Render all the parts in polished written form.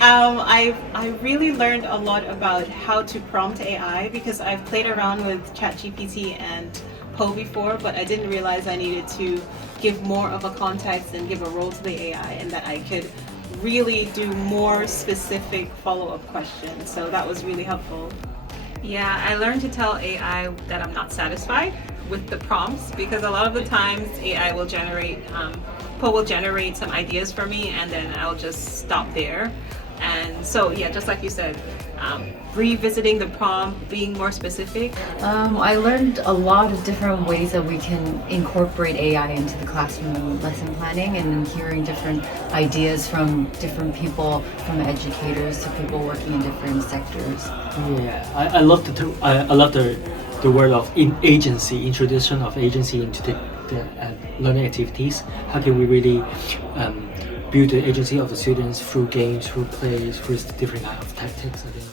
I really learned a lot about how to prompt AI because I've played around with ChatGPT and Poe before, but I didn't realize I needed to give more of a context and give a role to the AI, and that I could really do more specific follow-up questions. So that was really helpful. Yeah, I learned to tell AI that I'm not satisfied with the prompts because a lot of the times AI will Poe will generate some ideas for me, and then I'll just stop there. And so, yeah, just like you said, revisiting the prompt, being more specific. I learned a lot of different ways that we can incorporate AI into the classroom lesson planning, and then hearing different ideas from different people, from educators to people working in different sectors. Yeah, I love the word of agency, introduction of agency into the learning activities. How can we really build the agency of the students through games, through plays, through different kind of tactics? I think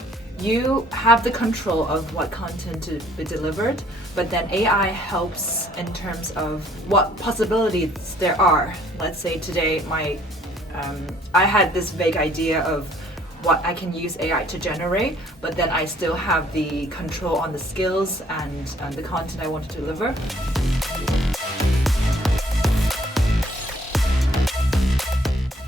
you have the control of what content to be delivered, but then AI helps in terms of what possibilities there are. Let's say today I had this vague idea of what I can use AI to generate, but then I still have the control on the skills and the content I want to deliver.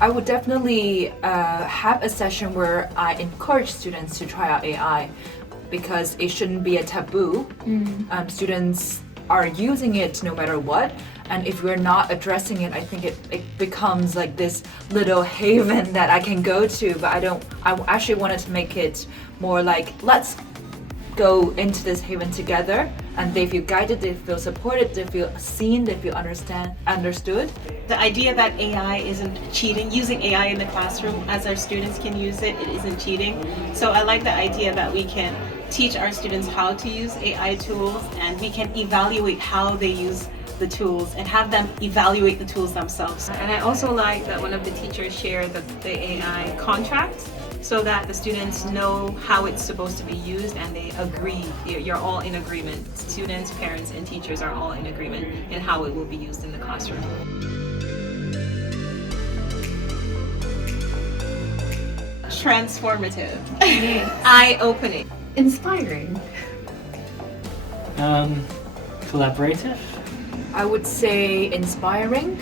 I would definitely have a session where I encourage students to try out AI because it shouldn't be a taboo. Students are using it no matter what, and if we're not addressing it, I think it becomes like this little haven that I can go to, but I actually wanted to make it more like, let's go into this haven together, and they feel guided, they feel supported, they feel seen, they feel understood. The idea that AI isn't cheating, using AI in the classroom as our students can use it isn't cheating. So I like the idea that we can teach our students how to use AI tools, and we can evaluate how they use the tools and have them evaluate the tools themselves. And I also like that one of the teachers shared the AI contract, so that the students know how it's supposed to be used and they agree. You're all in agreement. Students, parents, and teachers are all in agreement in how it will be used in the classroom. Transformative. Eye-opening. Inspiring. collaborative. I would say inspiring.